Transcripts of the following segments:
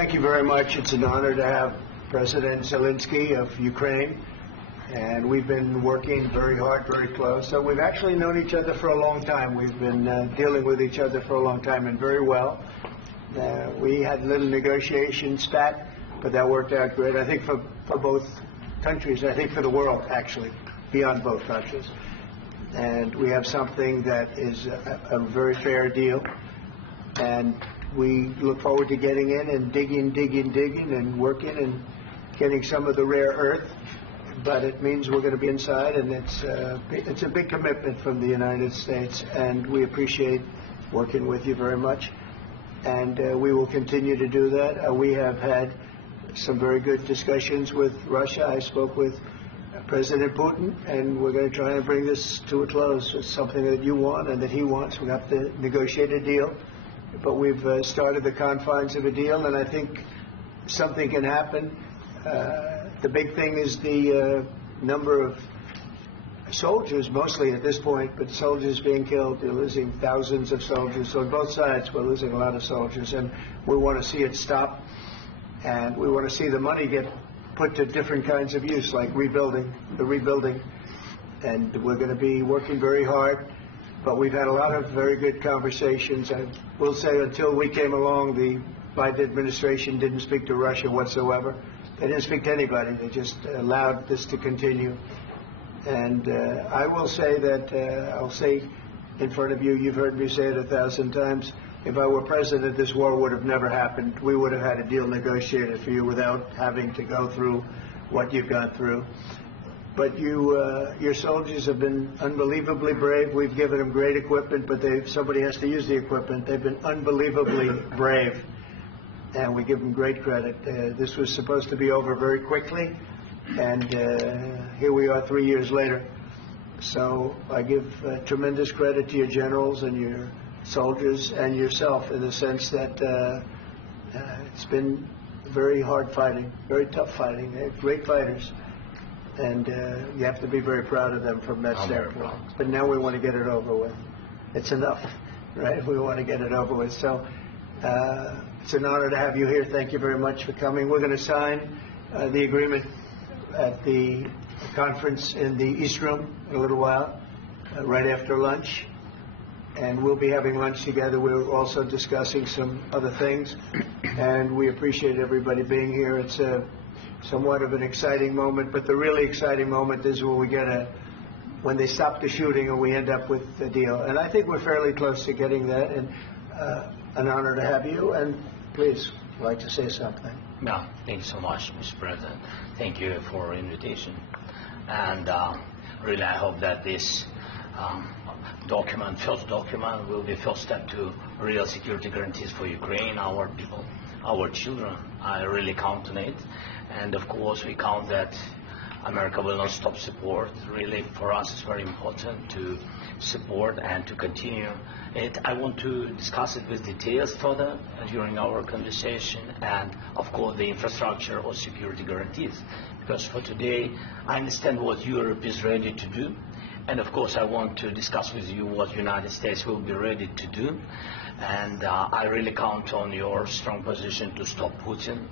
thank you very much. It's an honor to have President Zelenskyy of Ukraine, and we've been working very hard, very close. So we've actually known each other for a long time. We've been dealing with each other for a long time, and very well. We had a little negotiation spat, but that worked out great. I think for both countries, I think for the world, actually, beyond both countries. And we have something that is a very fair deal, and we look forward to getting in and digging and working and getting some of the rare earth. But it means we're going to be inside, and it's a big commitment from the United States, and we appreciate working with you very much. And we will continue to do that. We have had some very good discussions with Russia. I spoke with President Putin, and we're going to try and bring this to a close. It's something that you want and that he wants. We have to negotiate a deal, but we've started the confines of a deal, and I think something can happen. The big thing is the number of soldiers, mostly at this point, but soldiers being killed. They're losing thousands of soldiers. So on both sides, we're losing a lot of soldiers, and we want to see it stop, and we want to see the money get put to different kinds of use, like rebuilding, and we're going to be working very hard. But we've had a lot of very good conversations. I will say until we came along, the Biden administration didn't speak to Russia whatsoever. They didn't speak to anybody. They just allowed this to continue. And I will say that, I'll say in front of you, you've heard me say it 1,000 times, if I were president, this war would have never happened. We would have had a deal negotiated for you without having to go through what you've gone through. But your soldiers have been unbelievably brave. We've given them great equipment, but somebody has to use the equipment. They've been unbelievably brave, and we give them great credit. This was supposed to be over very quickly, and here we are 3 years later. So I give tremendous credit to your generals and your soldiers and yourself, in the sense that it's been very hard fighting, very tough fighting. They're great fighters, and you have to be very proud of them from that standpoint. But now we want to get it over with. It's enough, right? We want to get it over with. So it's an honor to have you here. Thank you very much for coming. We're going to sign the agreement at the conference in the East Room in a little while, right after lunch. And we'll be having lunch together. We're also discussing some other things, and we appreciate everybody being here. It's somewhat of an exciting moment, but the really exciting moment is when they stop the shooting and we end up with a deal. And I think we're fairly close to getting that, and an honor to have you. And please, I'd like to say something. No, thank you so much, Mr. President. Thank you for the invitation. And really, I hope that this first document, will be first step to real security guarantees for Ukraine, our people, our children. I really count on it. And of course, we count that America will not stop support. Really, for us, it's very important to support and to continue it. I want to discuss it with details further during our conversation, and of course, the infrastructure or security guarantees. Because for today, I understand what Europe is ready to do. And of course, I want to discuss with you what the United States will be ready to do. And I really count on your strong position to stop Putin.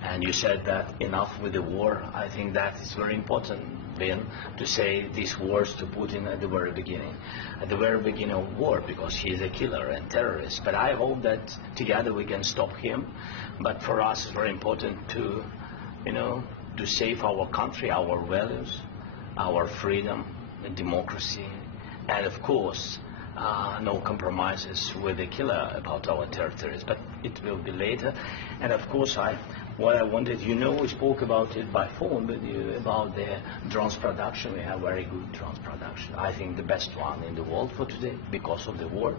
And you said that enough with the war. I think that is very important, Ben, to say these words to Putin at the very beginning of war, because he is a killer and terrorist. But I hope that together we can stop him. But for us, it's very important to, to save our country, our values, our freedom and democracy, and of course, no compromises with the killer about our territories. But it will be later. And of course, what I wanted, we spoke about it by phone with you about the drones production. We have very good drones production. I think the best one in the world for today because of the war.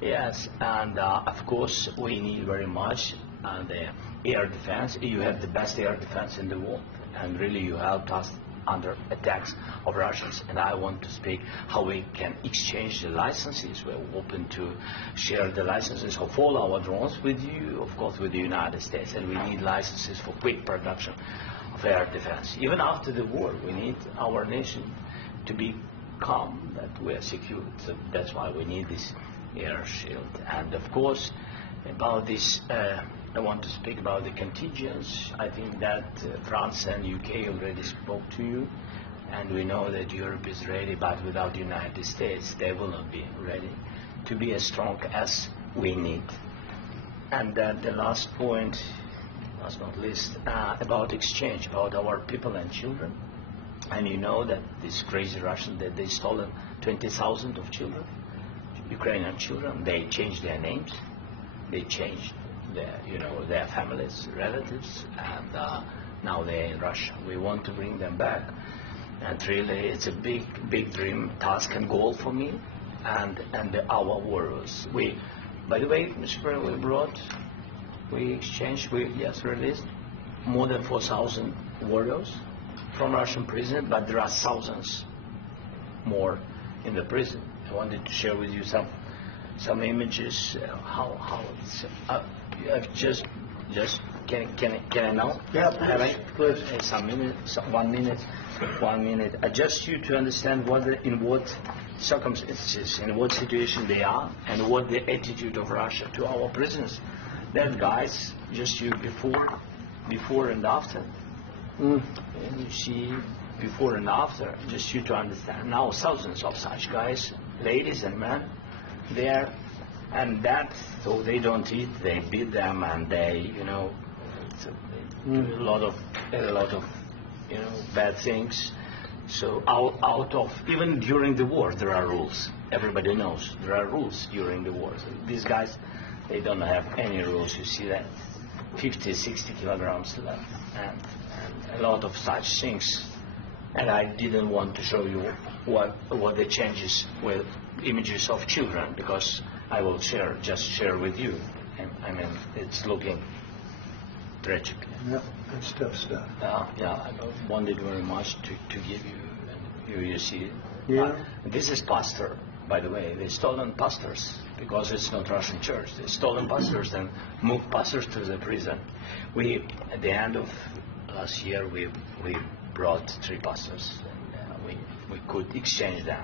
Yes, and of course, we need very much the air defense. You have the best air defense in the world, and really you helped us under attacks of Russians. And I want to speak how we can exchange the licenses. We're open to share the licenses of all our drones with you, of course, with the United States. And we need licenses for quick production of air defense. Even after the war, we need our nation to be calm, that we are secure. So that's why we need this air shield. And of course, about this I want to speak about the contingents. I think that France and UK already spoke to you, and we know that Europe is ready, but without the United States, they will not be ready to be as strong as we need. And the last point, last not least, about exchange, about our people and children. And you know that this crazy Russian, that they stolen 20,000 of children, Ukrainian children. They changed their names, they changed their families, relatives, and now they're in Russia. We want to bring them back, and really it's a big dream, task and goal for me and our warriors. By the way, Mr. President, we exchanged, released more than 4,000 warriors from Russian prison, but there are thousands more in the prison. I wanted to share with you some images. How it's just can I now? Yeah, please. Some minutes, 1 minute, 1 minute. Just you to understand in what circumstances, in what situation they are, and what the attitude of Russia to our prisoners. That guys, just you before and after. And you see before and after, just you to understand. Now thousands of such guys, ladies and men, there, and that, so they don't eat, they beat them, and they, do a lot of bad things. So out of, even during the war, there are rules. Everybody knows there are rules during the war. So these guys, they don't have any rules. You see that 50, 60 kilograms left, and a lot of such things. And I didn't want to show you what the changes with images of children, because I will share with you. I mean, it's looking tragic. Yeah, that's tough stuff. I wanted very much to give you, and you see. Yeah. This is pastor, by the way. They stolen pastors, because it's not Russian church. They stolen pastors and moved pastors to the prison. At the end of last year, we brought 3 pastors, and we could exchange them.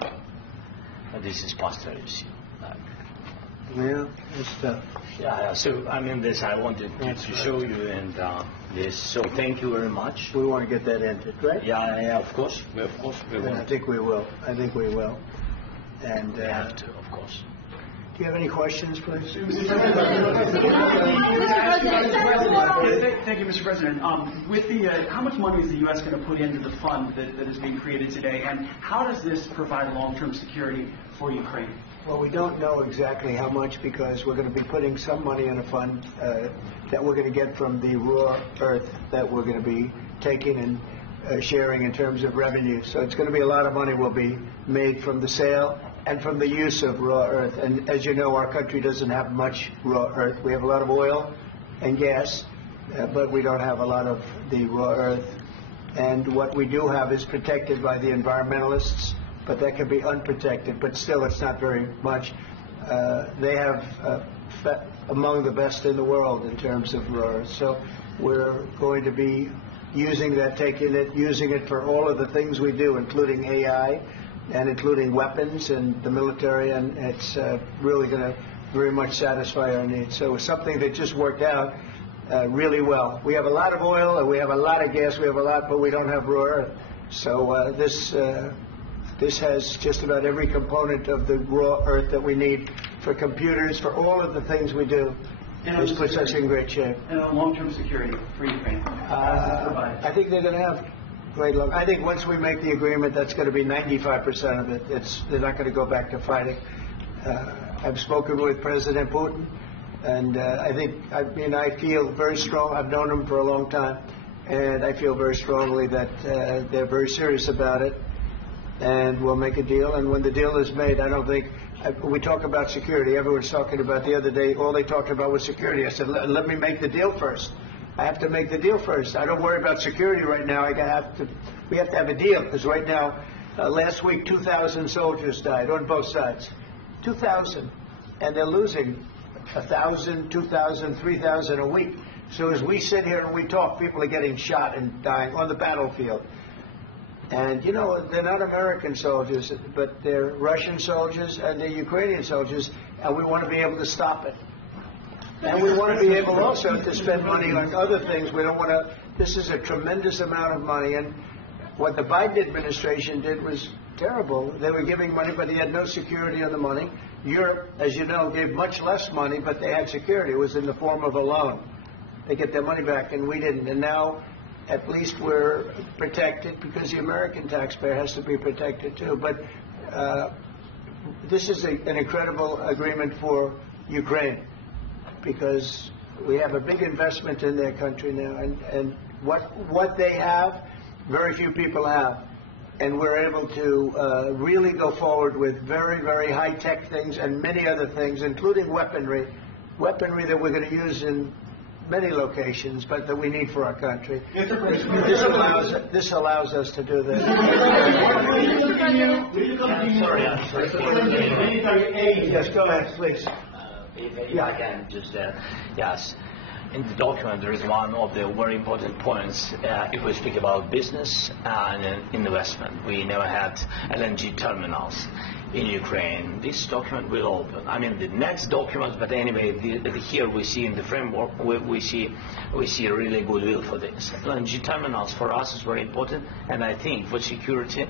And this is pastor, you see. Yeah, that's tough. Yeah. So I mean, this I wanted to show you, and this. So thank you very much. We want to get that ended, right? Yeah. Of course, we will. I think we will. And we have to, of course. Do you have any questions, please? Thank you, Mr. President. With how much money is the U.S. going to put into the fund that is being created today, and how does this provide long-term security for Ukraine? Well, we don't know exactly how much, because we're going to be putting some money in a fund that we're going to get from the raw earth that we're going to be taking and sharing in terms of revenue. So it's going to be a lot of money will be made from the sale and from the use of raw earth. And as you know, our country doesn't have much raw earth. We have a lot of oil and gas, but we don't have a lot of the raw earth. And what we do have is protected by the environmentalists, but that can be unprotected. But still, it's not very much. They have among the best in the world in terms of raw earth. So we're going to be using that, using it for all of the things we do, including AI, and including weapons and the military, and it's really going to very much satisfy our needs. So it's something that just worked out really well. We have a lot of oil, and we have a lot of gas, but we don't have raw earth. So this has just about every component of the raw earth that we need for computers, for all of the things we do. This puts us in great shape. And long-term security for Ukraine. I think they're going to have great luck. I think once we make the agreement, that's going to be 95% of it. They're not going to go back to fighting. I've spoken with President Putin, and I feel very strong. I've known him for a long time, and I feel very strongly that they're very serious about it, and we'll make a deal. And when the deal is made, I don't think we talk about security. Everyone's talking about the other day. All they talked about was security. I said, let me make the deal first. I have to make the deal first. I don't worry about security right now. We have to have a deal, because right now, last week, 2,000 soldiers died on both sides. 2,000. And they're losing 1,000, 2,000, 3,000 a week. So as we sit here and we talk, people are getting shot and dying on the battlefield. And, they're not American soldiers, but they're Russian soldiers and they're Ukrainian soldiers, and we want to be able to stop it. And we want to be able also to spend money on other things. We don't want to. This is a tremendous amount of money, and what the Biden administration did was terrible. They were giving money, but they had no security on the money. Europe, as you know, gave much less money, but they had security. It was in the form of a loan. They get their money back, and we didn't. And now, at least we're protected because the American taxpayer has to be protected too. But this is an incredible agreement for Ukraine because we have a big investment in their country now, and what they have, very few people have. And we're able to really go forward with very, very high-tech things and many other things, including weaponry that we're going to use in many locations, but that we need for our country. This allows us to do this. Yes, go ahead, please. If I can just, yes. In the document, there is one of the very important points if we speak about business and investment. We never had LNG terminals in Ukraine. This document will open. I mean, the next document, but anyway, here we see in the framework, we see really goodwill for this. LNG terminals for us is very important, and I think for security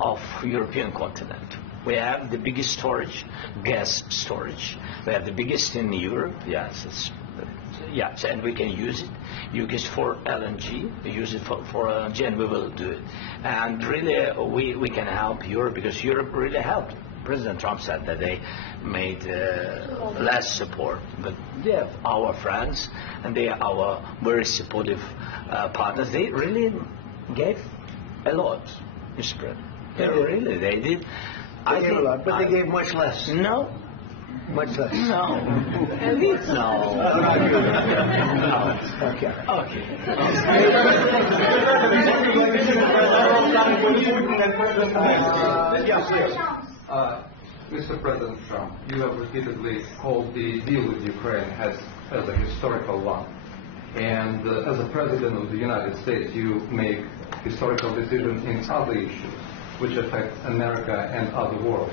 of European continent. We have the biggest storage, gas storage. We have the biggest in Europe, yes. Yes, and we can use it. Use it for LNG. Use it for LNG, and we will do it. And really, we can help Europe because Europe really helped. President Trump said that they made less support, but they are our friends and they are our very supportive partners. They really gave a lot, Mr. President. They did. They gave a lot, but they gave much less. No. Much less. No. No. Okay. Mr. President Trump, you have repeatedly called the deal with Ukraine as a historical one. And as a President of the United States, you make historical decisions in other issues which affect America and other world.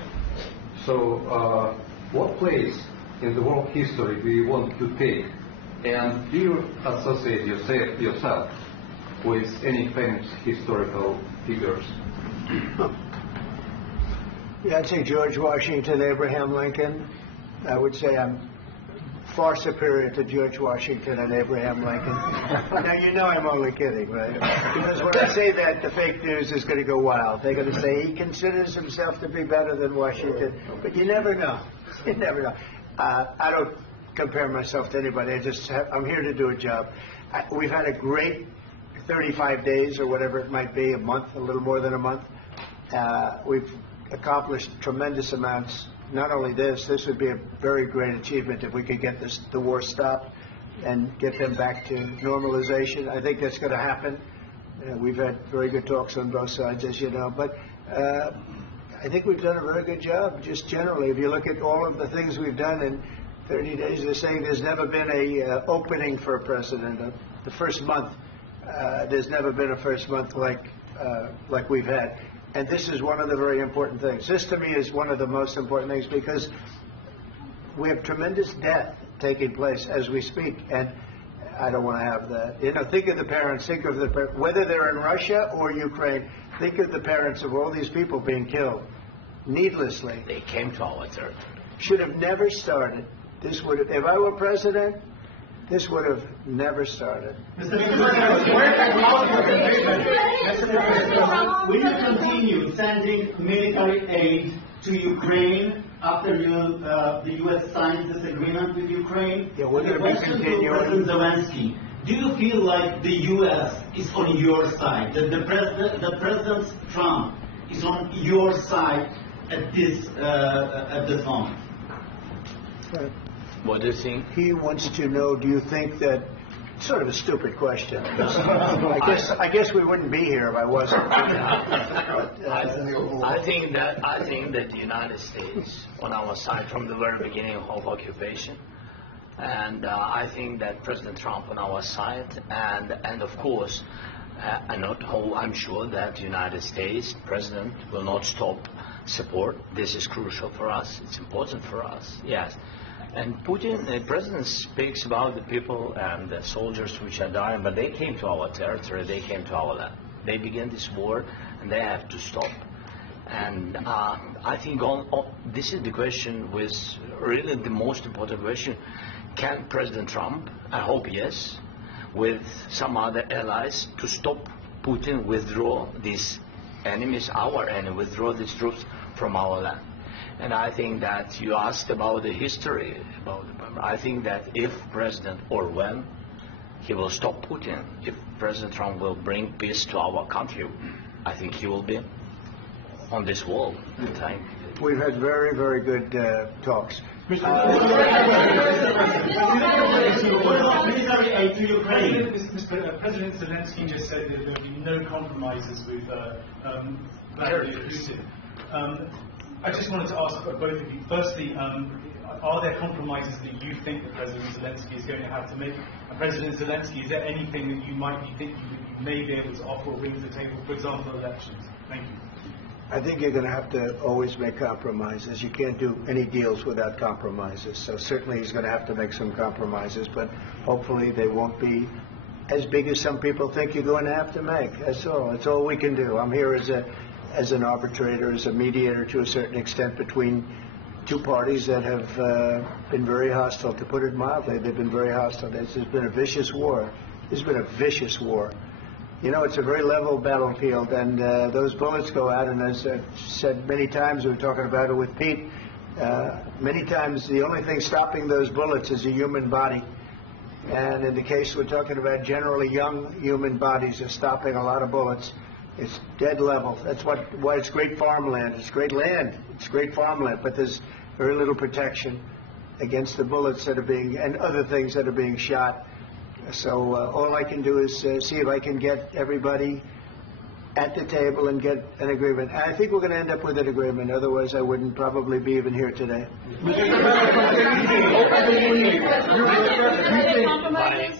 So what place in the world history do you want to take? And do you associate yourself with any famous historical figures? Yeah, I'd say George Washington, Abraham Lincoln. I would say I'm far superior to George Washington and Abraham Lincoln. Now, you know I'm only kidding, right? Because when I say that, the fake news is going to go wild. They're going to say he considers himself to be better than Washington. But you never know. You never know. I don't compare myself to anybody. I'm here to do a job. We've had a great 35 days or whatever it might be, a month, a little more than a month. We've accomplished tremendous amounts. Not only this would be a very great achievement if we could get the war stopped and get them back to normalization. I think that's going to happen. We've had very good talks on both sides, as you know. But I think we've done a very good job, just generally. If you look at all of the things we've done in 30 days, they're saying there's never been a opening for a president. The first month, there's never been a first month like we've had. And this is one of the very important things. This, to me, is one of the most important things because we have tremendous death taking place as we speak. And I don't want to have that. You know, think of the parents, whether they're in Russia or Ukraine, think of the parents of all these people being killed needlessly. They came to our territory. Should have never started. This would have, if I were president, this would have never started. Mr. President, will you continue sending military aid to Ukraine after the U.S. signs this agreement with Ukraine? Yeah, we're going to be continuing. President Zelenskyy, do you feel like the U.S. is on your side? That the President Trump is on your side at this moment? What do you think? He wants to know, do you think that, sort of a stupid question. I guess we wouldn't be here if I wasn't. I think that the United States on our side from the very beginning of occupation, and I think that President Trump on our side, and of course, I'm sure that the United States President will not stop support. This is crucial for us. It's important for us. Yes. And Putin, the president speaks about the people and the soldiers which are dying, but they came to our territory, they came to our land. They began this war, and they have to stop. And I think this is the question, with really the most important question. Can President Trump, I hope yes, with some other allies, to stop Putin, withdraw these enemies, our enemy, withdraw these troops from our land? And I think that you asked about the history, I think that if President, or when, he will stop Putin, if President Trump will bring peace to our country, I think he will be on this wall. We've had very, very good talks. President Zelenskyy just said that there will be no compromises with Vladimir Putin. I just wanted to ask both of you, firstly, are there compromises that you think that President Zelenskyy is going to have to make? And President Zelenskyy, is there anything that you might be thinking that you may be able to offer or bring to the table, for example, elections? Thank you. I think you're going to have to always make compromises. You can't do any deals without compromises. So certainly he's going to have to make some compromises, but hopefully they won't be as big as some people think you're going to have to make. That's all. That's all we can do. I'm here as an arbitrator, as a mediator to a certain extent between two parties that have been very hostile. To put it mildly, they've been very hostile. This has been a vicious war. This has been a vicious war. You know, it's a very level battlefield, and those bullets go out, and as I've said many times, we were talking about it with Pete, many times the only thing stopping those bullets is a human body. And in the case we're talking about, generally young human bodies are stopping a lot of bullets. It's dead level. That's why it's great farmland. It's great land. It's great farmland, but there's very little protection against the bullets that are being, and other things that are being shot. So all I can do is see if I can get everybody at the table and get an agreement. And I think we're going to end up with an agreement. Otherwise, I wouldn't probably be even here today.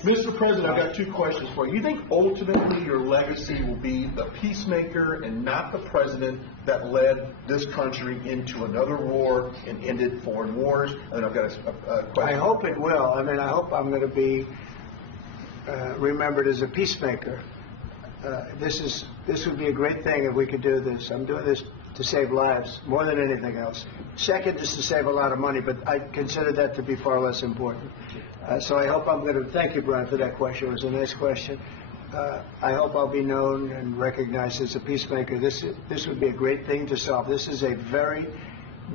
Mr. President, I've got two questions for you. You think ultimately your legacy will be the peacemaker and not the president that led this country into another war and ended foreign wars? And I've got a question. I hope it will. I mean, I hope I'm going to be remembered as a peacemaker. This would be a great thing if we could do this. I'm doing this to save lives more than anything else. Second is to save a lot of money, but I consider that to be far less important. So I hope I'm going to thank you, Brian, for that question. It was a nice question. I hope I'll be known and recognized as a peacemaker. This would be a great thing to solve. This is a very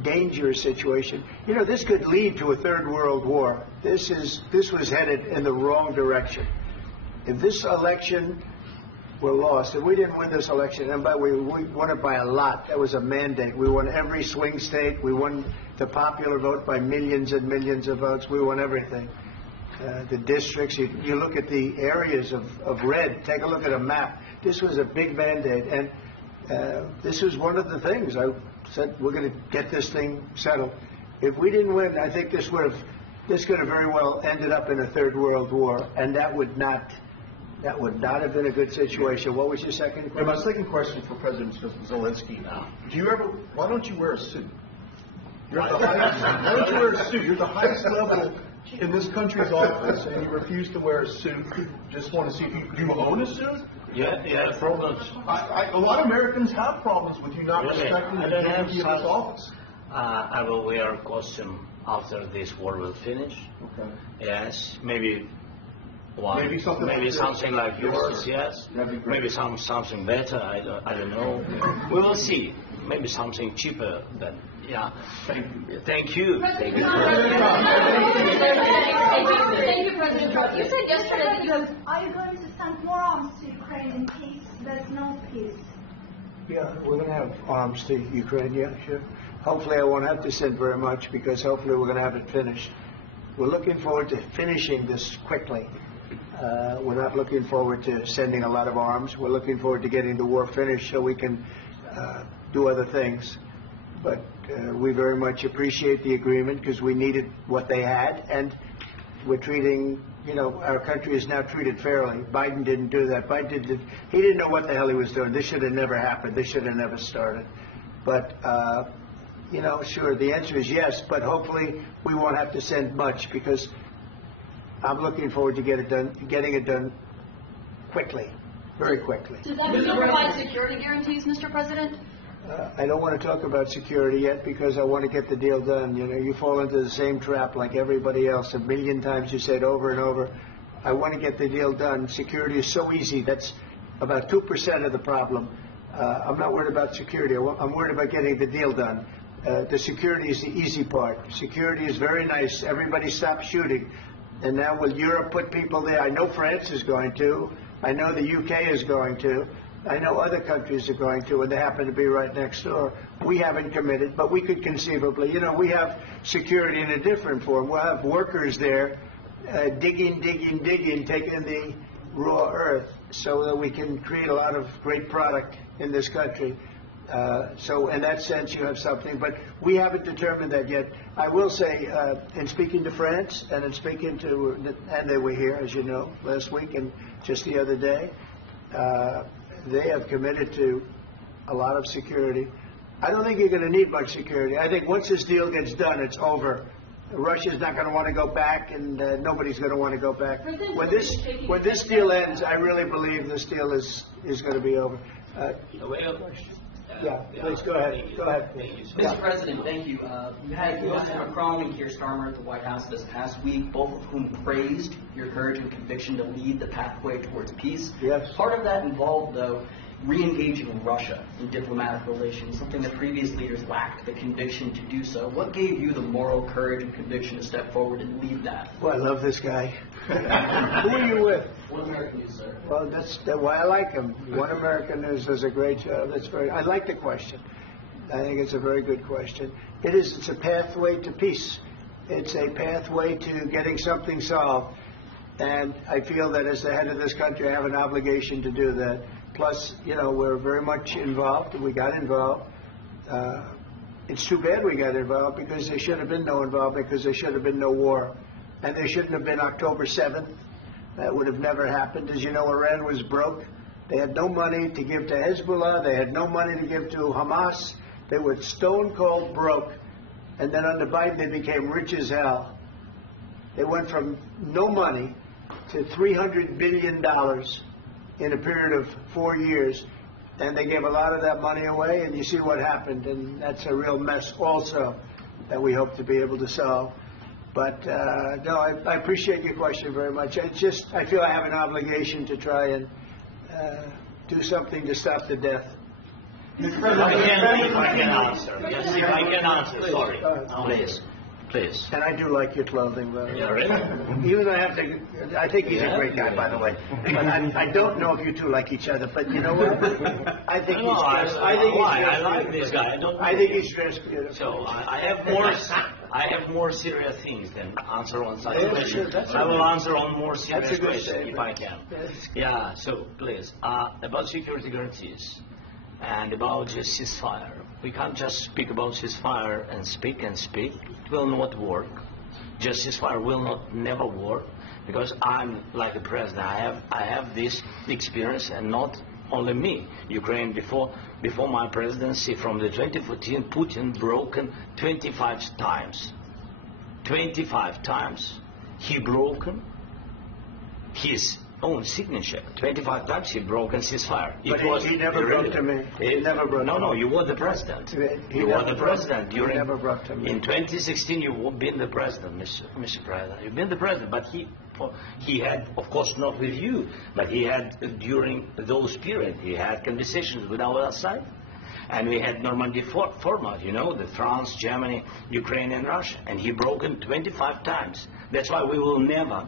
dangerous situation. You know, this could lead to a third world war. This was headed in the wrong direction. If this election were lost, if we didn't win this election, and by the way, we won it by a lot. That was a mandate. We won every swing state. We won the popular vote by millions and millions of votes. We won everything. The districts, you look at the areas of red, take a look at a map. This was a big mandate, and this was one of the things. I said, we're going to get this thing settled. If we didn't win, I think this could have very well ended up in a third world war, and that would not have been a good situation. What was your second question? And my second question for President Zelenskyy. Why don't you wear a suit? Why don't you wear a suit? You're the highest level in this country's office, and you refuse to wear a suit. Just want to see if you own a suit? Yeah, problems. A lot of Americans have problems with you not respecting the dignity of this office. I will wear a costume after this war will finish. Okay. Yes, maybe something like yours. Yes, maybe something better. I don't know. We will see. Maybe something cheaper. Than yeah. Thank you. Thank you, President Trump. You said yesterday that are you going to send more arms to Ukraine in case there's no peace? Yeah, we're going to have arms to Ukraine. Yeah, sure. Hopefully, I won't have to send very much because hopefully we're going to have it finished. We're looking forward to finishing this quickly. We're not looking forward to sending a lot of arms. We're looking forward to getting the war finished so we can do other things. But we very much appreciate the agreement because we needed what they had, and we're treating, our country is now treated fairly. Biden didn't do that. He didn't know what the hell he was doing. This should have never happened. This should have never started. But, sure, the answer is yes, but hopefully we won't have to send much because I'm looking forward to getting it done quickly, very quickly. Does that mean provide security guarantees, Mr. President? I don't want to talk about security yet because I want to get the deal done. You fall into the same trap like everybody else. A million times you say it over and over. I want to get the deal done. Security is so easy. That's about 2% of the problem. I'm not worried about security. I'm worried about getting the deal done. The security is the easy part. Security is very nice. Everybody stopped shooting. And now will Europe put people there? I know France is going to. I know the UK is going to. I know other countries are going to, and they happen to be right next door. We haven't committed, but we could conceivably. We have security in a different form. We'll have workers there digging, taking the raw earth so that we can create a lot of great product in this country. So in that sense, you have something. But we haven't determined that yet. I will say, in speaking to France and in speaking to, and they were here, as you know, last week and just the other day, they have committed to a lot of security. I don't think you're going to need much security. I think once this deal gets done, it's over. Russia's not going to want to go back, and nobody's going to want to go back. When this deal ends, I really believe this deal is going to be over. Yeah, please go ahead. Go ahead. Mr. President, thank you. You had President Macron and Keir Starmer at the White House this past week, both of whom praised your courage and conviction to lead the pathway towards peace. Yes. Part of that involved, though, re-engaging Russia in diplomatic relations, something that previous leaders lacked the conviction to do so. What gave you the moral courage and conviction to step forward and lead that? Well, I love this guy. Who are you with? One American News, sir. Well, that's why I like him. One American News does a great job. I like the question. I think it's a very good question. It's a pathway to peace. It's a pathway to getting something solved. And I feel that as the head of this country, I have an obligation to do that. Plus, we're very much involved. We got involved. It's too bad we got involved because there should have been no involvement because there should have been no war. And there shouldn't have been October 7th. That would have never happened. As you know, Iran was broke. They had no money to give to Hezbollah. They had no money to give to Hamas. They were stone cold broke. And then under Biden, they became rich as hell. They went from no money to $300 billion in a period of 4 years. And they gave a lot of that money away, and you see what happened. And that's a real mess also that we hope to be able to solve. But, no, I appreciate your question very much. I feel I have an obligation to try and do something to stop the death. If I can answer. Yes, if I can answer. Sorry. Please. And I do like your clothing, by the way. Yeah, really? Even though I think he's a great guy, by the way. But I don't know if you two like each other. But you know what? I think he's dressed. I like this guy. I think he's dressed beautiful. So I have more serious things than answer on such questions. Sure, I will answer on more serious questions statement. if I can. Yes. Yeah. So please, about security guarantees and about just ceasefire. We can't just speak about ceasefire and speak. It will not work. Just ceasefire will never work because I'm like the president. I have this experience, and not only me. Ukraine before my presidency, from the 2014, Putin broken 25 times. 25 times he broken his own signature. 25 times he broke a ceasefire. But he never broke to me. He never broke to me. No, you were the president. You were the president. He never broke to me. In 2016, you've been the president, Mr. President. You've been the president, but he had, of course, not with you, but he had, during those periods, he had conversations with our side. And we had Normandy format, the France, Germany, Ukraine, and Russia. And he broken 25 times. That's why we will never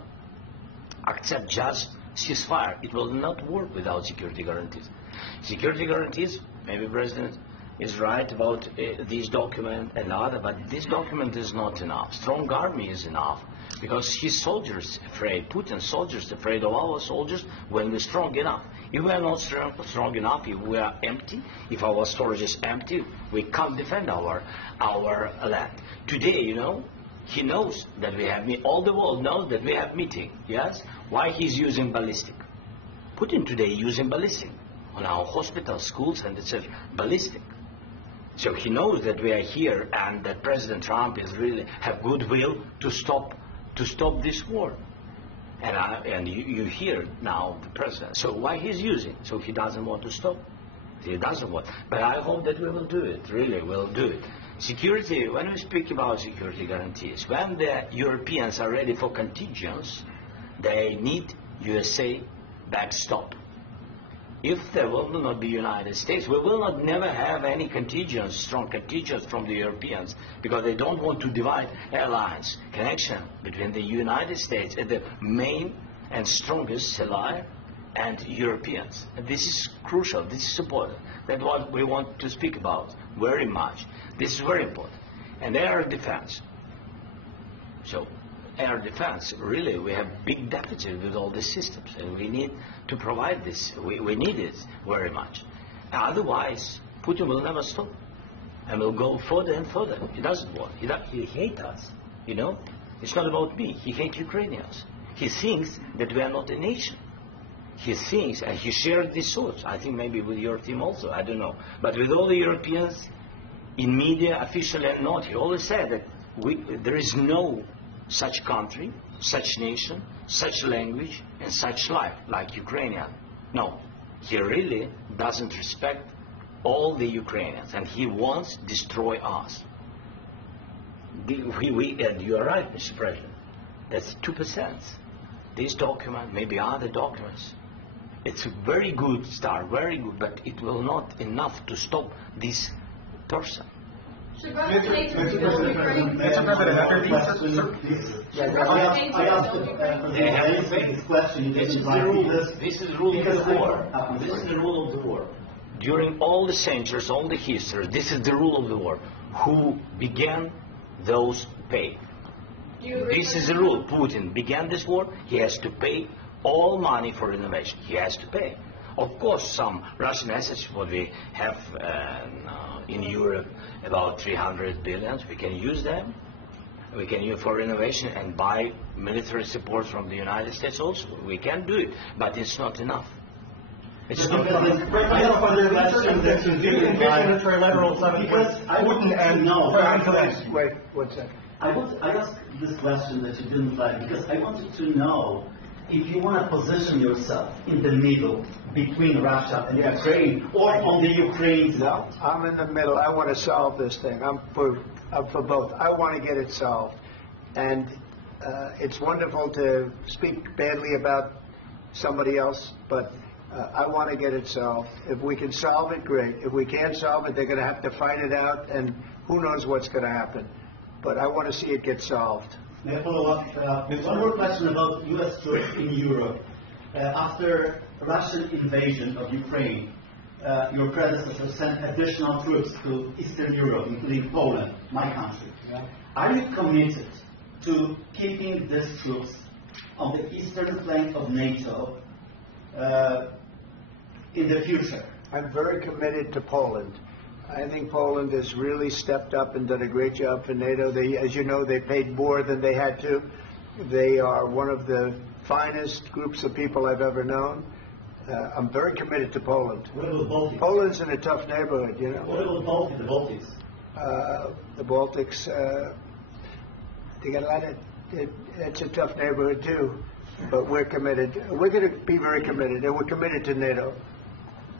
accept just ceasefire. It will not work without security guarantees. Security guarantees, maybe President is right about this document and other, but this document is not enough. Strong army is enough because his soldiers afraid, Putin's soldiers afraid of our soldiers when we're strong enough. If we are not strong enough, if we are empty, if our storage is empty, we can't defend our land. Today, he knows that we have all the world knows that we have meeting. Yes? Why he's using ballistic? Putin today using ballistic on our hospitals, schools, and etc. Ballistic. So he knows that we are here and that President Trump is really have goodwill to stop this war. And you hear now the president. So why he's using? So he doesn't want to stop. He doesn't want. But I hope that we will do it. Really, we'll do it. Security. When we speak about security guarantees, when the Europeans are ready for contingents, they need USA backstop. If there will not be United States, we will not never have any contingents, strong contingents from the Europeans, because they don't want to divide alliance connection between the United States and the main and strongest ally and Europeans. And this is crucial. This is important. That's what we want to speak about very much. This is very important. And air defense. So air defense, really, we have big deficit with all these systems, and we need to provide this. We need it very much. Otherwise, Putin will never stop, and will go further and further. He doesn't want. He hates us. You know, it's not about me. He hates Ukrainians. He thinks that we are not a nation. He thinks, and he shared these thoughts. I think maybe with your team also. I don't know, but with all the Europeans, in media, officially and not, he always said that there is no such country, such nation, such language, and such life like Ukrainian. No, he really doesn't respect all the Ukrainians, and he wants to destroy us. And you are right, Mr. President. That's 2%. This document, maybe other documents, it's a very good start, very good, but it will not enough to stop this person. Should Russia take control of Ukraine? I asked this question. This is the rule of the war. This is the rule of the war. During all the centuries, all the history, this is the rule of the war. Who began, those pay. This is the rule. Putin began this war. He has to pay all money for innovation. He has to pay. Of course, some Russian assets, what we have in Europe, about 300 billion, we can use them. We can use for innovation and buy military support from the United States also. We can do it, but it's not enough. It's not enough. I have a question that you did in unilateral because I wouldn't know. Wait, 1 second. I asked this question that you didn't like because I wanted to know if you want to position yourself in the middle between Russia and Ukraine, or on the Ukraine. No, I'm in the middle. I want to solve this thing. I'm for both. I want to get it solved. And it's wonderful to speak badly about somebody else, but I want to get it solved. If we can solve it, great. If we can't solve it, they're going to have to fight it out, and who knows what's going to happen. But I want to see it get solved. May I follow up with one more question about U.S. troops in Europe? After Russian invasion of Ukraine, your predecessor sent additional troops to Eastern Europe, including Poland, my country. Are you committed to keeping these troops on the eastern flank of NATO in the future? I'm very committed to Poland. I think Poland has really stepped up and done a great job for NATO. As you know, they paid more than they had to. They are one of the finest groups of people I've ever known. I'm very committed to Poland. What about the Baltics? Poland's in a tough neighborhood, you know. What about the Baltics? The Baltics, they got a lot of, it's a tough neighborhood too. But we're committed. We're going to be very committed, and we're committed to NATO.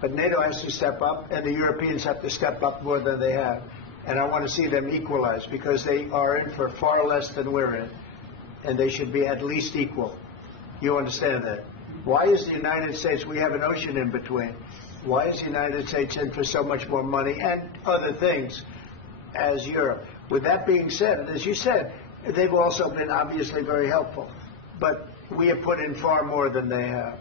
But NATO has to step up, and the Europeans have to step up more than they have. And I want to see them equalize, because they are in for far less than we're in. And they should be at least equal. You understand that? Why is the United States, we have an ocean in between. Why is the United States in for so much more money and other things as Europe? With that being said, and as you said, they've also been obviously very helpful. But we have put in far more than they have.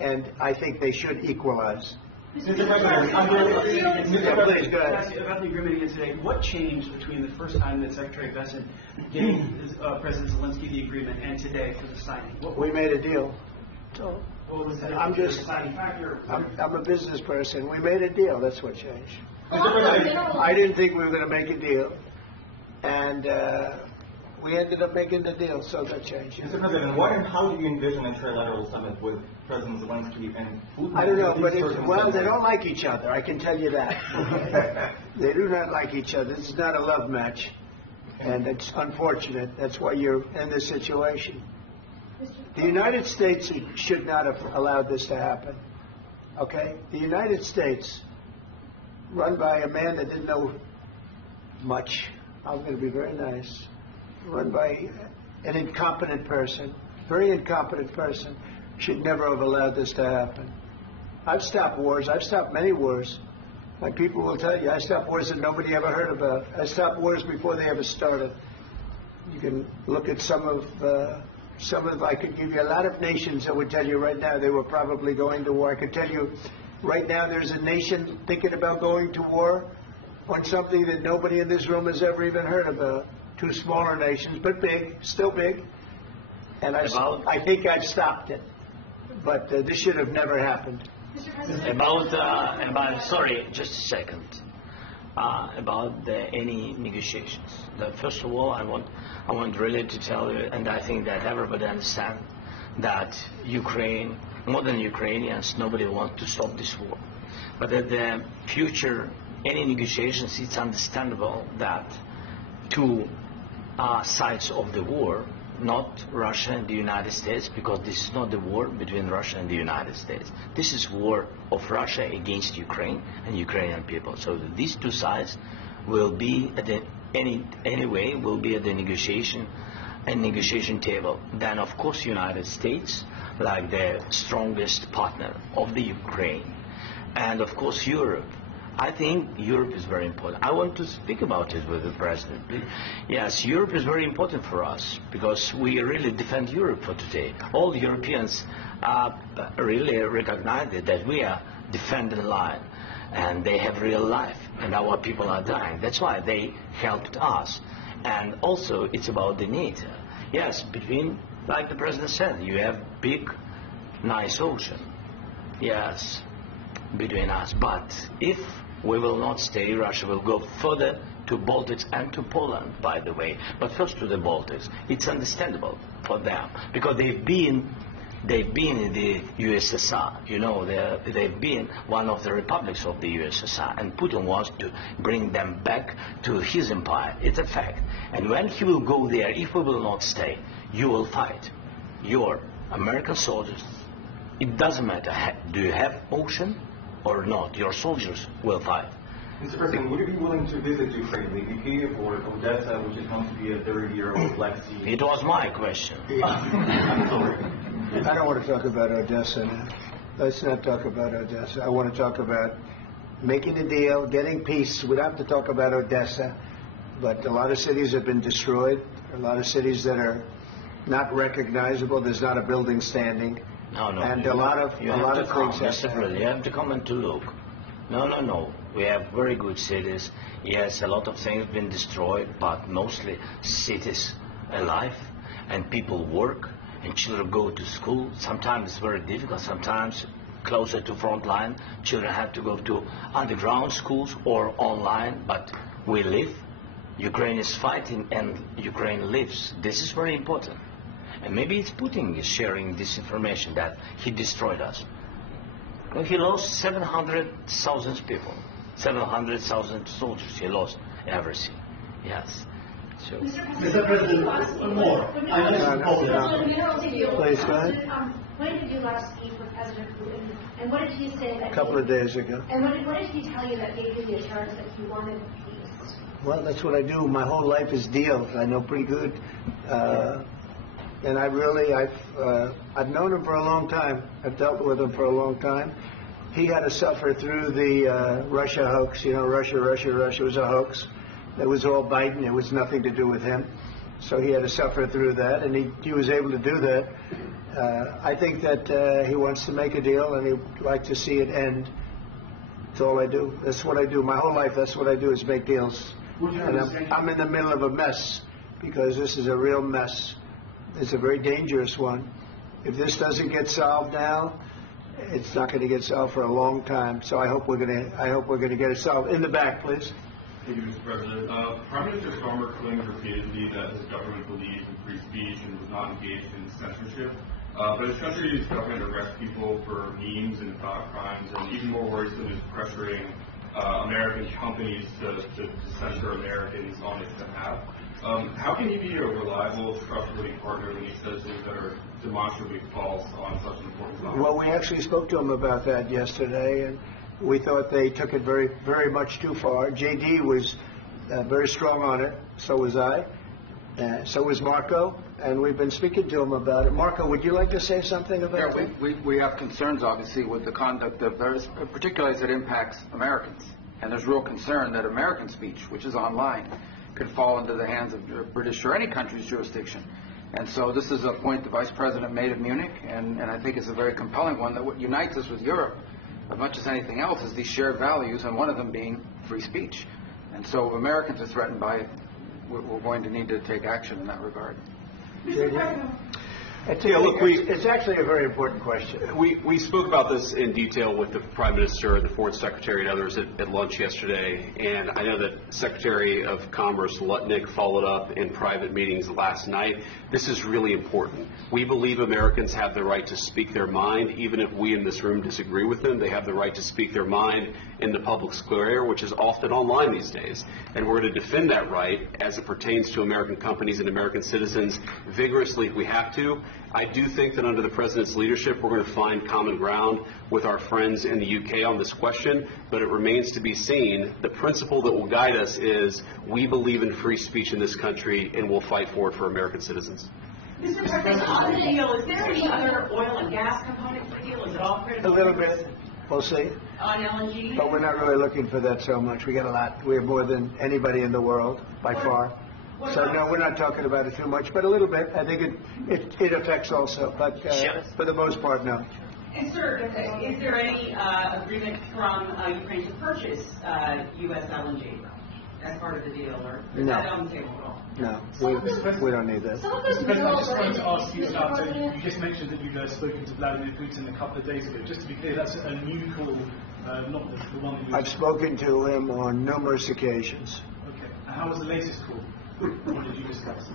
And I think they should equalize. Mr. President, Please, go ahead. about the agreement again today, what changed between the first time that Secretary Bessent gave President Zelensky the agreement and today for the signing? We made a deal. So, what was that? I'm a business person. We made a deal. That's what changed. I didn't think we were going to make a deal. And we ended up making the deal, so that changed. Mr. President, what and how do you envision a trilateral summit with President Zelenskyy and Putin? I don't know, but well, they don't like each other, I can tell you that. They do not like each other. This is not a love match, and it's unfortunate. That's why you're in this situation. The United States should not have allowed this to happen, okay? The United States, run by a man that didn't know much, I'm going to be very nice, run by an incompetent person, very incompetent person, should never have allowed this to happen. I've stopped wars. I've stopped many wars. My people will tell you, I stopped wars that nobody ever heard about. I stopped wars before they ever started. You can look at some of, I could give you a lot of nations that would tell you right now they were probably going to war. I could tell you right now there's a nation thinking about going to war on something that nobody in this room has ever even heard about. Two smaller nations, but big, still big. And I think I've stopped it. But this should have never happened. Sorry, just a second. About any negotiations. First of all, I want really to tell you, and I think that everybody understands that Ukraine, more than Ukrainians, nobody wants to stop this war. But at the future, any negotiations, it's understandable that two sides of the war, not Russia and the United States, because this is not the war between Russia and the United States. This is war of Russia against Ukraine and Ukrainian people. So these two sides will be at the will be at the negotiation table. Then of course United States, like the strongest partner of the Ukraine, and of course Europe. I think Europe is very important. I want to speak about it with the President. Yes, Europe is very important for us because we really defend Europe for today. All Europeans really recognize that we are defending line and they have real life and our people are dying. That's why they helped us. And also it's about the NATO. Yes, between, like the President said, you have big, nice ocean. Yes, between us. But if we will not stay, Russia will go further to Baltics and to Poland, by the way. But first to the Baltics. It's understandable for them because they've been in the USSR. You know, they've been one of the republics of the USSR, and Putin wants to bring them back to his empire. It's a fact. And when he will go there, if we will not stay, you will fight. Your American soldiers, it doesn't matter, do you have ocean or not, your soldiers will fight. Mr. President, would you be willing to visit Ukraine, maybe Kyiv or Odessa, which is going to be a third year of Black Sea? It was my question. I don't want to talk about Odessa now. Let's not talk about Odessa. I want to talk about making a deal, getting peace. We don't have to talk about Odessa, but a lot of cities have been destroyed. A lot of cities that are not recognizable. There's not a building standing. No. And a lot of things you have to come and to look. No. We have very good cities. Yes, a lot of things have been destroyed, but mostly cities alive, and people work, and children go to school. Sometimes it's very difficult. Sometimes closer to front line, children have to go to underground schools or online. But we live. Ukraine is fighting, and Ukraine lives. This is very important. And maybe it's Putin is sharing this information that he destroyed us. Well, he lost 700,000 people, 700,000 soldiers. He lost everything. Yes. So. Mr. President, one more. Please, go ahead. When did you last speak with President Putin? And what did he say? A couple of days ago. And what did he tell you that gave you the assurance that he wanted peace? Well, that's what I do. My whole life is deals. I know pretty good. And I've known him for a long time. I've dealt with him for a long time. He had to suffer through the Russia hoax. You know, Russia was a hoax. It was all Biden. It was nothing to do with him. So he had to suffer through that, and he was able to do that. I think that he wants to make a deal, and he'd like to see it end. That's all I do. That's what I do. My whole life, that's what I do is make deals. And I'm in the middle of a mess because this is a real mess. It's a very dangerous one. If this doesn't get solved now, it's not going to get solved for a long time. So I hope we're going to get it solved. In the back, please. Thank you, Mr. President. Prime Minister Starmer claimed repeatedly that his government believes in free speech and was not engaged in censorship. But his country's government arrests people for memes and thought crimes, and even more worrisome is pressuring American companies to censor Americans on its behalf. How can he be a reliable, trustworthy partner when he says things that are demonstrably false on such an important topic? Well, we actually spoke to him about that yesterday, and we thought they took it very, very much too far. JD was very strong on it. So was I. So was Marco, and we've been speaking to him about it. Marco, would you like to say something about that? We have concerns, obviously, with the conduct of those, particularly as it impacts Americans. And there's real concern that American speech, which is online, could fall into the hands of British or any country's jurisdiction. And so this is a point the Vice President made at Munich, and I think it's a very compelling one, that what unites us with Europe, as much as anything else, is these shared values, and one of them being free speech. And so if Americans are threatened by it, we're going to need to take action in that regard. It's actually a very important question. We spoke about this in detail with the Prime Minister, the Foreign Secretary, and others at lunch yesterday, and I know that Secretary of Commerce Lutnick followed up in private meetings last night. This is really important. We believe Americans have the right to speak their mind, even if we in this room disagree with them. They have the right to speak their mind in the public square, which is often online these days, and we're going to defend that right as it pertains to American companies and American citizens vigorously if we have to. I do think that under the President's leadership, we're going to find common ground with our friends in the UK on this question, but it remains to be seen. The principle that will guide us is we believe in free speech in this country, and we'll fight for it for American citizens. Mr. President, on the deal, is there any other oil and gas component to the deal? Is it all critical? A little bit. We'll see. On LNG? But we're not really looking for that so much. We get a lot. We have more than anybody in the world, by far. So, no, we're not talking about it too much, but a little bit. I think it affects also, but for the most part, no. And, sir, is there any agreement from Ukraine to purchase U.S. LNG as part of the deal, or is that on the table at all? No, we don't need that. Mr. President, I just wanted to ask you about, you just mentioned that you've spoken to Vladimir Putin a couple of days ago. Just to be clear, that's a new call, not the one that you... I've spoken to him on numerous occasions. Okay. And how was the latest call? What did you discuss?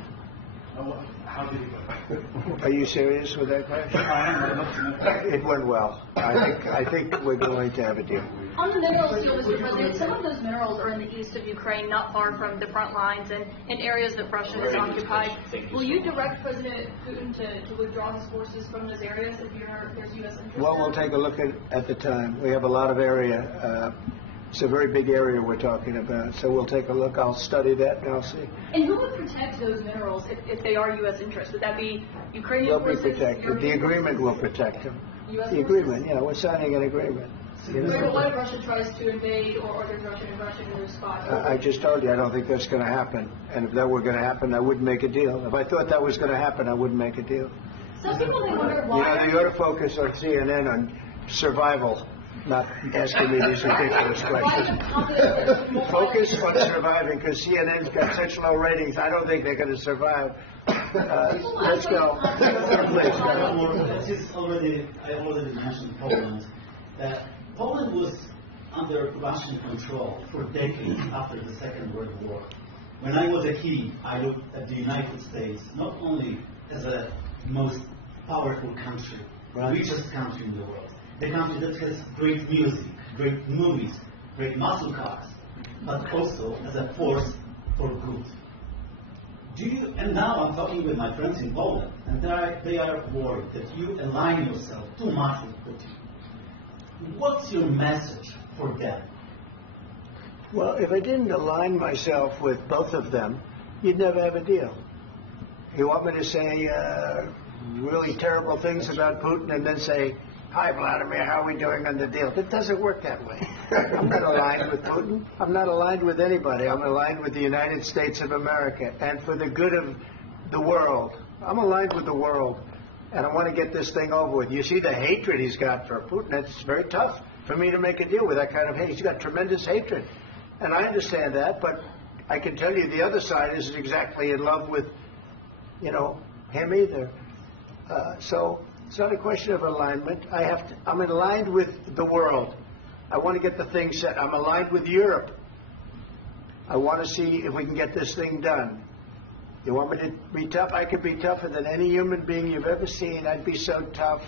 How did it go? Are you serious with that question? I am. It went well. I think we're going to have a deal. On the minerals deal, Mr. President, some of those minerals are in the east of Ukraine, not far from the front lines and in areas that Russia has occupied. Will you direct President Putin to withdraw his forces from those areas if there's U.S. interest? Well, we'll take a look at the time. We have a lot of area. It's a very big area we're talking about, so we'll take a look. I'll study that and I'll see. And who would protect those minerals if they are U.S. interests? Would that be Ukrainian forces? They'll be protected. The agreement will protect them. The agreement, we're signing an agreement. But what if Russia tries to invade or there's Russian aggression in those spots? I just told you I don't think that's going to happen. And if that were going to happen, I wouldn't make a deal. If I thought that was going to happen, I wouldn't make a deal. Some people may wonder why. You ought to focus on CNN on survival. Not asking me these ridiculous questions. Focus on surviving, because CNN's got such low ratings. I don't think they're going to survive. Let's go. I already mentioned Poland. Poland was under Russian control for decades after the Second World War. When I was a kid, I looked at the United States not only as a most powerful country, richest country in the world, the country that has great music, great movies, great muscle cars, but also as a force for good. And now I'm talking with my friends in Poland, and they are worried that you align yourself too much with Putin. What's your message for them? Well, if I didn't align myself with both of them, you'd never have a deal. You want me to say really terrible things about Putin and then say, "Hi, Vladimir, how are we doing on the deal?" It doesn't work that way. I'm not aligned with Putin. I'm not aligned with anybody. I'm aligned with the United States of America and for the good of the world. I'm aligned with the world, and I want to get this thing over with. You see the hatred he's got for Putin. It's very tough for me to make a deal with that kind of hate. He's got tremendous hatred, and I understand that, but I can tell you the other side isn't exactly in love with, him either. So it's not a question of alignment. I'm aligned with the world. I want to get the thing set. I'm aligned with Europe. I want to see if we can get this thing done. You want me to be tough? I could be tougher than any human being you've ever seen. I'd be so tough.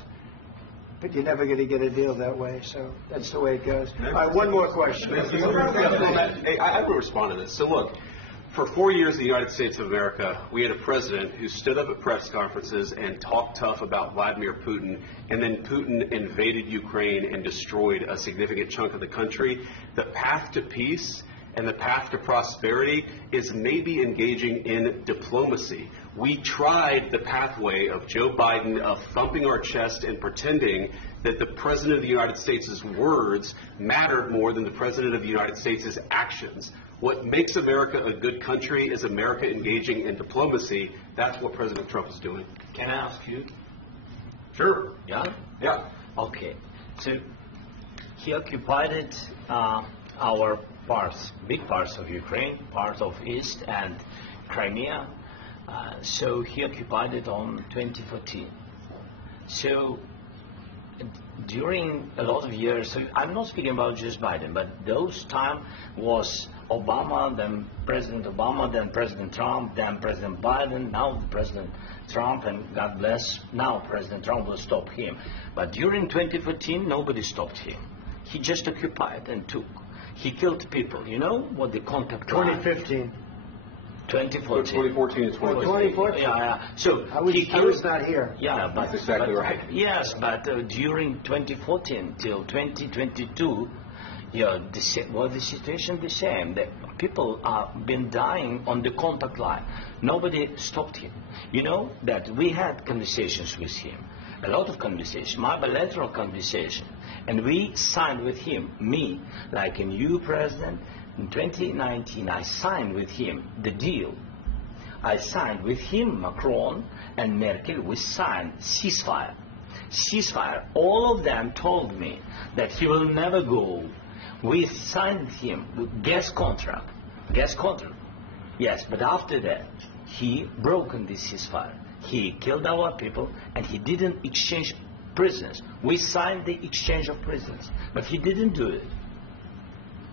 But you're never going to get a deal that way, so that's the way it goes. All right, one more question. Hey, I will respond to this. So look, for 4 years in the United States of America, we had a president who stood up at press conferences and talked tough about Vladimir Putin, and then Putin invaded Ukraine and destroyed a significant chunk of the country. The path to peace and the path to prosperity is maybe engaging in diplomacy. We tried the pathway of Joe Biden of thumping our chest and pretending that the President of the United States' words mattered more than the President of the United States' actions. What makes America a good country is America engaging in diplomacy. That's what President Trump is doing. Can I ask you? Sure. Yeah? Yeah. Okay. So he occupied our parts, big parts of Ukraine, part of East and Crimea. So he occupied it on 2014. So during a lot of years, so I'm not speaking about just Biden, but those time was Obama, then President Obama, then President Trump, then President Biden, now President Trump, and God bless, now President Trump will stop him. But during 2014, nobody stopped him. He just occupied and took. He killed people. You know what the contact 2015. 2014 2014. to 2014. 2014? Yeah. So I was not here. Yeah, but that's exactly right. Yes, but during 2014 till 2022, yeah, the situation the same. The people have been dying on the contact line. Nobody stopped him. You know that we had conversations with him, a lot of conversations, my bilateral conversation, and we signed with him, me, like a new president. In 2019, I signed with him the deal. I signed with him, Macron and Merkel, we signed ceasefire. Ceasefire. All of them told me that he will never go. We signed him with gas contract. Gas contract. Yes, but after that, he broken this ceasefire. He killed our people and he didn't exchange prisoners. We signed the exchange of prisoners, but he didn't do it.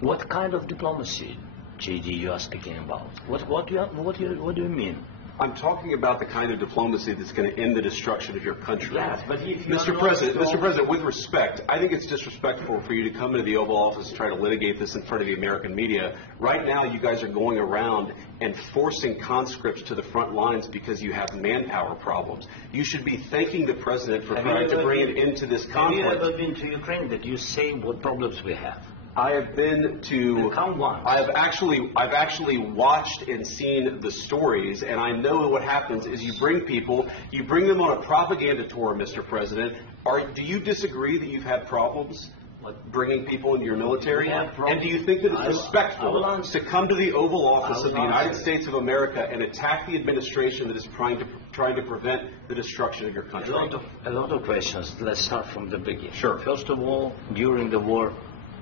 What kind of diplomacy, JD, you are speaking about? What do you mean? I'm talking about the kind of diplomacy that's going to end the destruction of your country. Yes, but if Mr. President, with respect, I think it's disrespectful for you to come into the Oval Office and try to litigate this in front of the American media. Right now, you guys are going around and forcing conscripts to the front lines because you have manpower problems. You should be thanking the President for trying to bring it into this conflict. Have you ever been to Ukraine that you say what problems we have? I have been to. I've actually watched and seen the stories, and I know what happens is you bring them on a propaganda tour, Mr. President. Do you disagree that you've had problems bringing people into your military? And do you think that it's respectful to come to the Oval Office of the United States of America and attack the administration that is trying to prevent the destruction of your country? A lot of questions. Let's start from the beginning. Sure. First of all, during the war,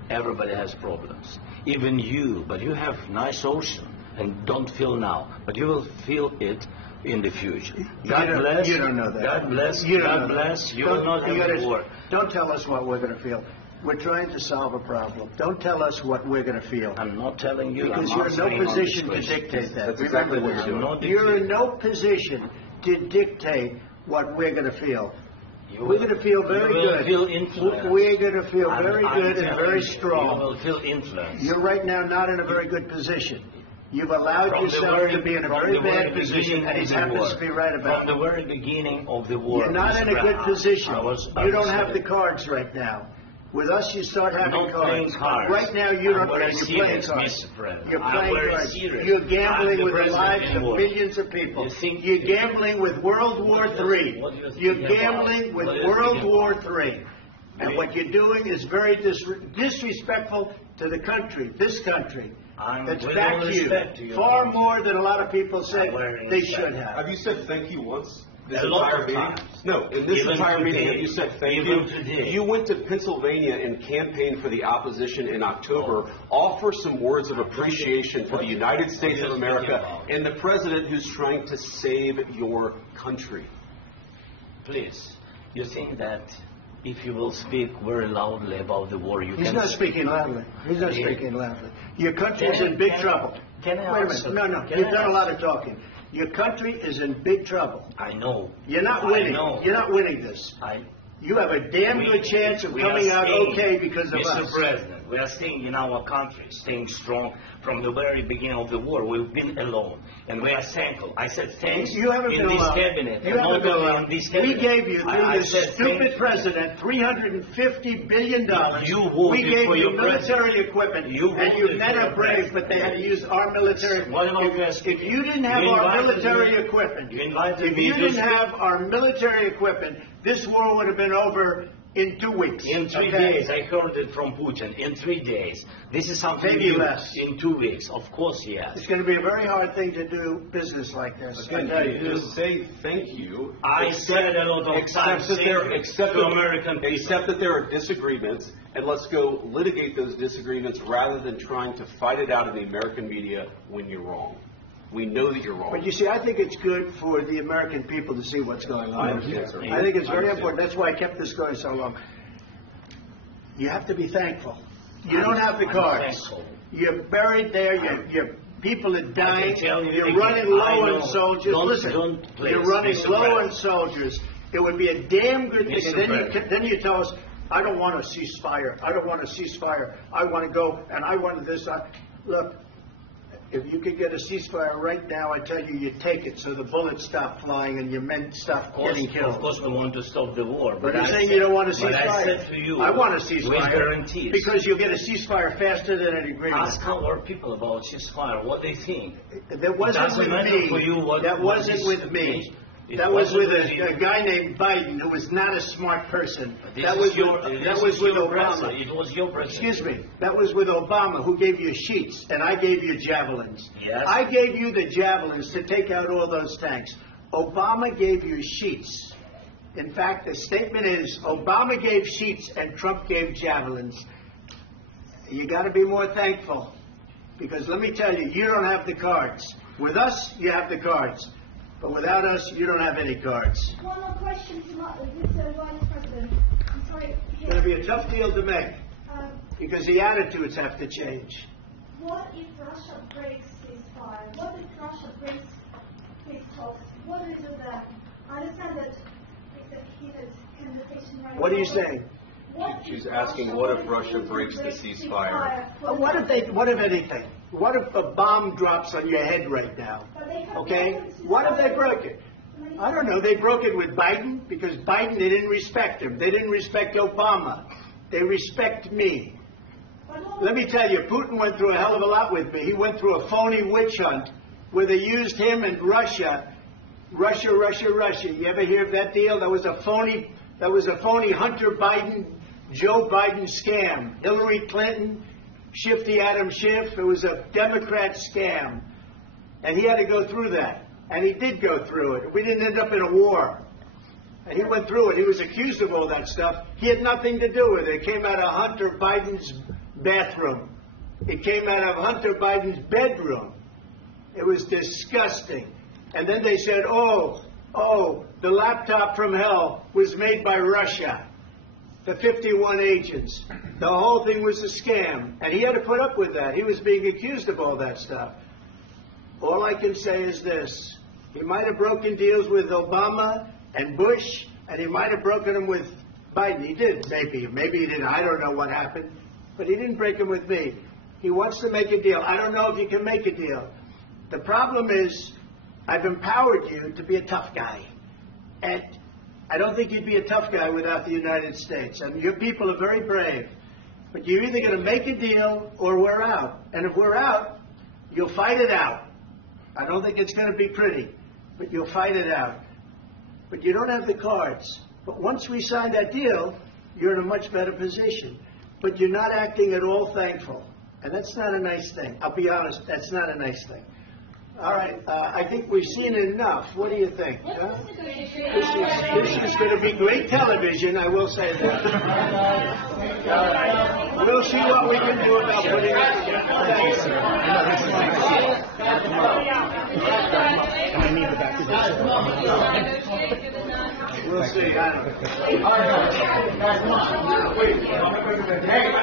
everybody has problems. Even you, but you have nice ocean and don't feel now, but you will feel it in the future. God bless. You don't know that. God bless. God bless. You will not have war. Don't tell us what we're going to feel. We're trying to solve a problem. Don't tell us what we're going to feel. I'm not telling you. Because you're in no position to dictate that. That's exactly what you're doing. You're in no position to dictate what we're going to feel. We're going to feel very good. We're going to feel very good and very strong. You will feel influence. You're right now not in a very good position. You've allowed yourself to be in a very bad position, and he happens to be right about it. From the very beginning of the war. You're not in a good position. You don't have the cards right now. With us, you start having cards. Right now, you're playing cards. You're playing cards. You're gambling with the lives of millions of people. You're gambling with World War III. You're gambling with World War III. And what you're doing is very disrespectful to the country, this country, that's backed you, far more than a lot of people say they should have. Have you said thank you once? A lot of times. No, in this entire meeting, you said thank you. You went to Pennsylvania and campaigned for the opposition in October. Offer some words of appreciation for the United States of America and the president who's trying to save your country. Please, you think that if you will speak very loudly about the war, He's not speaking loudly. He's not speaking loudly. Your country is in big trouble. Can I Wait a answer? minute. No. You've done a lot of talking. Your country is in big trouble. I know. You're not winning. You're not winning this. You have a damn good chance of coming out okay because of us. Mr. President, we are staying in our country, staying strong from the very beginning of the war. We've been alone, and we are thankful. I said thanks you haven't in been this alone. cabinet. You haven't been alone. In this We cabinet. gave you, through I this said stupid thank president, $350 billion. You voted we gave for you your military president. equipment, You and voted you've for met your our brave, but they had to use our military. What am I asking? If you didn't have You our invited military me- equipment, You invited if me you to didn't speak. have our military equipment, this war would have been over in 2 weeks. In 3 days, I heard it from Putin. In 3 days. This is something Maybe new. less. In 2 weeks. Of course, yes. It's going to be a very hard thing to do business like this. I tell you. Just say thank you. I said a lot of times to American people. Accept that there are disagreements, and let's go litigate those disagreements rather than trying to fight it out in the American media when you're wrong. We know that you're wrong. But you see, I think it's good for the American people to see what's going on. I understand, sir. I think it's very I understand. important. That's why I kept this going so long. You have to be thankful. You don't have the cards. thankful. You're buried there. Your people are dying. tell you You're again, running I low know. on soldiers. Don't- Listen, don't please, you're running Mr. low President. on soldiers. It would be a damn good thing. Mr. And then you tell us, I don't want a ceasefire. I don't want a ceasefire. I want to go, and I want this. Look, if you could get a ceasefire right now, I tell you, you take it so the bullets stop flying and your men stop getting killed. Of course, we want to stop the war. But you're I saying said- you don't want a but ceasefire. I said to you, I want a with ceasefire. guarantees. Because you'll get a ceasefire faster than an agreement. Ask our people about ceasefire, what they think. That wasn't It doesn't with matter me. for you what- That what wasn't is- with me. It That was wasn't with with you. a guy named Biden who was not a smart person. This That is was your- with, this that was is with your Obama. president. It was your president. Excuse me. That was with Obama, who gave you sheets, and I gave you javelins. Yes. I gave you the javelins to take out all those tanks. Obama gave you sheets. In fact, the statement is Obama gave sheets and Trump gave javelins. You got to be more thankful, because let me tell you, you don't have the cards. With us, you have the cards. But without us, you don't have any cards. One more question to Mr. Vice President. I'm sorry. It's going to be a tough deal to make, because the attitudes have to change. What if Russia breaks ceasefire? What if Russia breaks peace talks? What is it that? I understand that it's a heated conversation right now. What are you saying? What She's if asking, what if Russia breaks the ceasefire? What if anything? What if a bomb drops on your head right now? Okay? What if they broke it? I don't know. They broke it with Biden, because Biden, they didn't respect him. They didn't respect Obama. They respect me. Let me tell you, Putin went through a hell of a lot with me. He went through a phony witch hunt where they used him and Russia. Russia. You ever hear of that deal? That was a phony Hunter Biden, Joe Biden scam. Hillary Clinton, Shifty Adam Schiff. It was a Democrat scam. And he had to go through that. And he did go through it. We didn't end up in a war. And he went through it. He was accused of all that stuff. He had nothing to do with it. It came out of Hunter Biden's bathroom. It came out of Hunter Biden's bedroom. It was disgusting. And then they said, oh, the laptop from hell was made by Russia. The 51 agents. The whole thing was a scam. And he had to put up with that. He was being accused of all that stuff. All I can say is this. He might have broken deals with Obama and Bush, and he might have broken them with Biden. He did, maybe. Maybe he didn't. I don't know what happened. But he didn't break them with me. He wants to make a deal. I don't know if you can make a deal. The problem is, I've empowered you to be a tough guy. And I don't think you'd be a tough guy without the United States. I mean, your people are very brave. But you're either going to make a deal or we're out. And if we're out, you'll fight it out. I don't think it's going to be pretty, but you'll fight it out. But you don't have the cards. But once we sign that deal, you're in a much better position. But you're not acting at all thankful. And that's not a nice thing. I'll be honest, that's not a nice thing. All right, I think we've seen enough. What do you think? Huh? This is going to be great television, I will say that. We'll see what we can do about putting it together. Thanks. And I need the back of this. We'll see. Guys, come on. Wait. Hey,